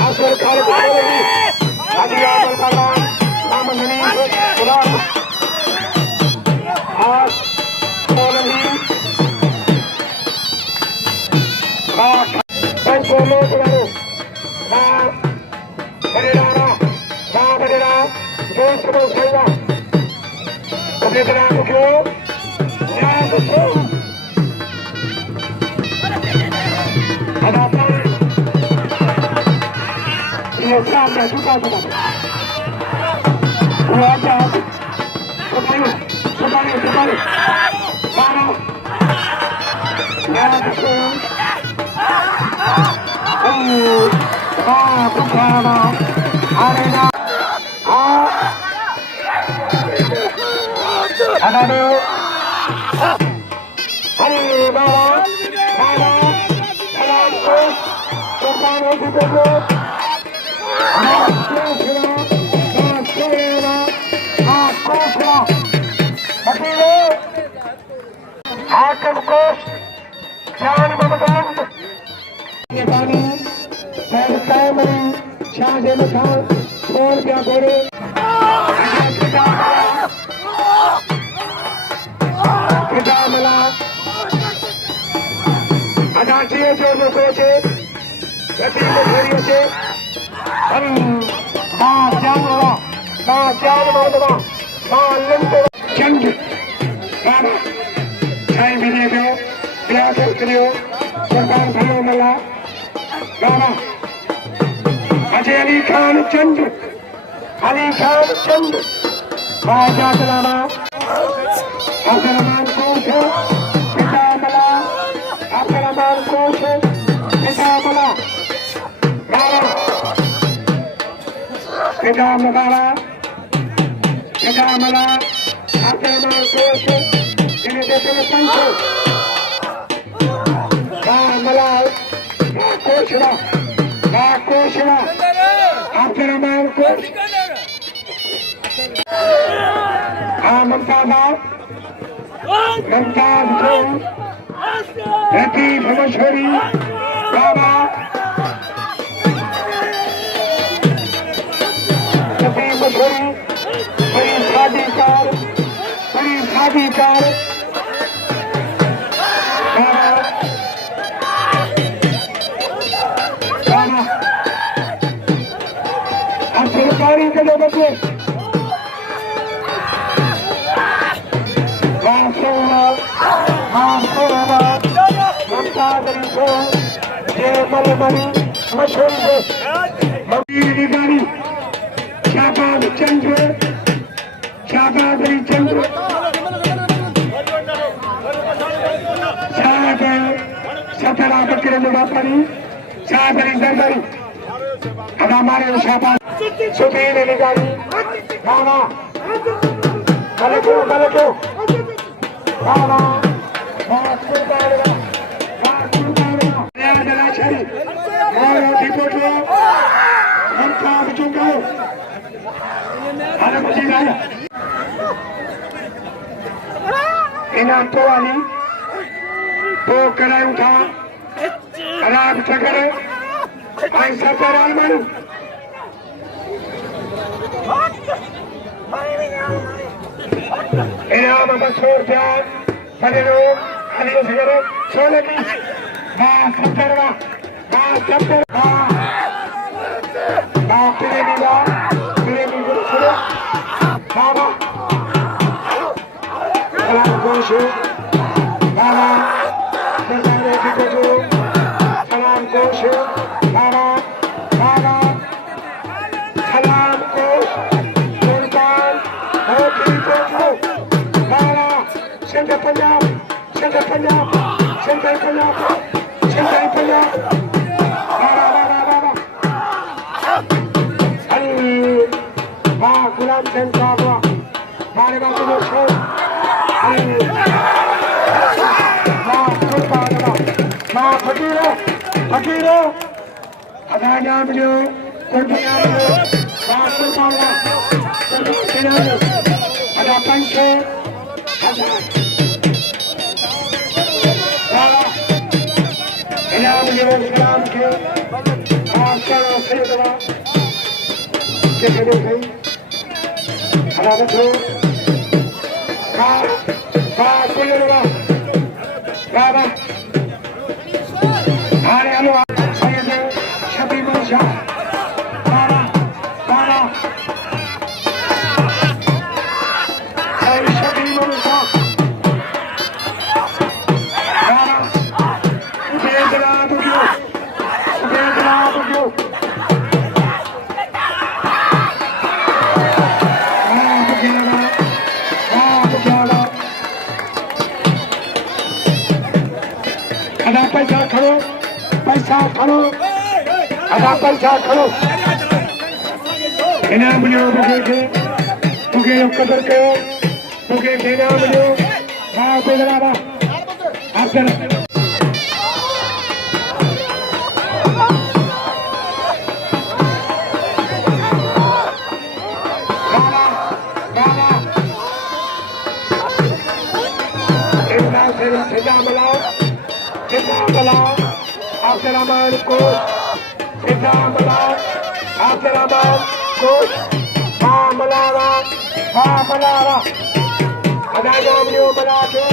Asal kalau begini, hadiah bersama nama ini sudah as polisi, dan semua baru, berdera, jauh sebelum saya, berdera betul, ya betul. Ada apa? Ini sama juga sama. Dua kembali. Mana? Ya betul. Bersama arena. Ada tu. Hari bawah. Bersama kita tu. Hakim Coach Jan Mahmud Nibani Primary Shahzad Khan छोड़ क्या करे Kidamala Adati जो coach है गति में खड़ी है हम मां जान महमूद मां लंदो जंग बाबा Saya video biasa video serta video malah Gama Ali Khan Chandu Raja Selama Abdurrahman Coach Pita Mala Abdurrahman Coach Pita Mala Gama Pita Mala Abdurrahman Coach ini dia punya pancu. Malai, coach lah. Abdurrahman coach. Mumtaz coach. Latif Mashhuri. Baba. Latif Mashhuri. Bड़ी शादी car सरकारी के लोगों को मशहूर शाबाद चंद्र सतरा बकरे मुबापरी शाहबरी दरबारी अब हमारे शाबाद सुबीर निगारी गाना मलको गाना इनाम तो वाली तो कराई उठा रात चक्कर ऐसा कराल मारू इनाम मशहूर प्यार बने लोग हरी सिगरेट सोने की बात करवा तेरे नीला सुनो बाबा सलाम कोशो बाबा सरदारे की कोशो सलाम कोशो बाबा सलाम कोश सुल्तान होती कोशो बाबा सेंटर पंजाब गुलाम सिंह साहब हमारे बाबू जो छो माँ फकीरो अदा नाम जो कुर्बानियां जो माँ कुर्बानियां अदा पंचे इनाम जो सलाम के saya dua. Kita dua. Ada betul. Kuliah dua. Berapa? Hari anu saya dua. Syabi Musa. Berapa? Saya Syabi Musa. ada पैसा खड़ो ada पैसा खड़ो इनाम लियो बुके कदर कयो बुके इनाम लियो बेदरावा आपके Abdurrahman coach, Abdurrahman coach, Malara, ada naam liyo Malake,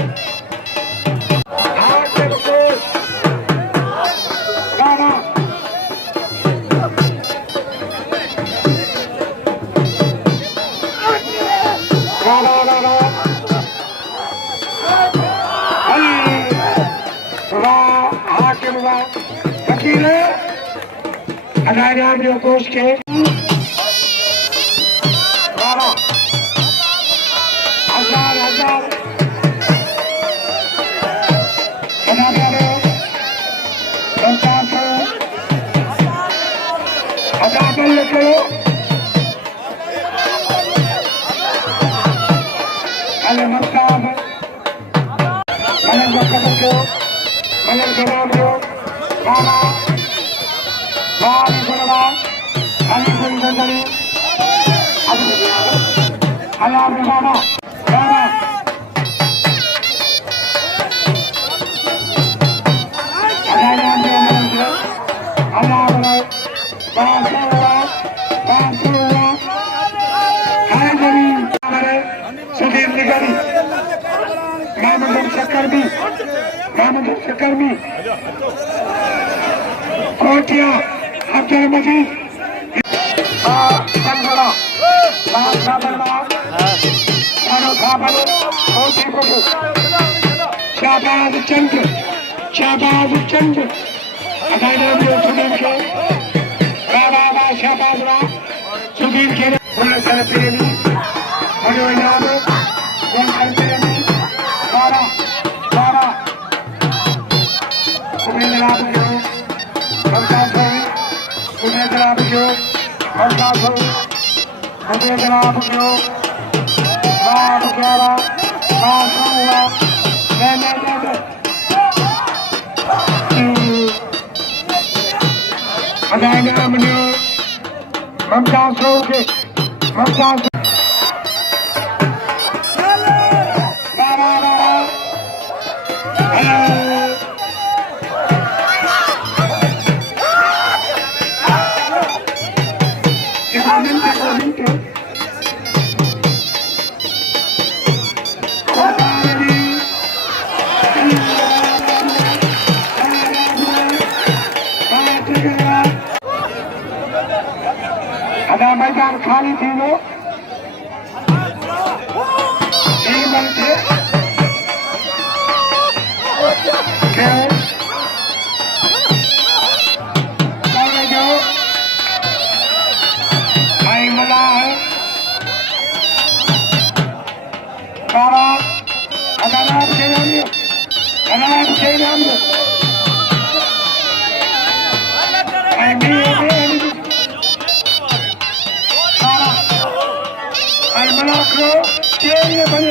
Hakim coach, Rana, Hakim वकील अदालत में कोर्स के हजार अदालत करो अल मक्ताब मलन कदर को मलन जनाब को Rama, Bali Gunara, Ali Gundari, Allah Rama, Rama. Sudhir Nigari, Ramadan Sakarmi, Kotia, Abdul Majid, Sangara, Shabaz Chandra, Sudhir ke, Baba Shabaz Sudhir ke, Bula Sarapirani, Bulu Inama, Bula Sarapirani, Bara, Ubedalabjo, ada मैदान खाली थी वो मला है अदालत के नाम I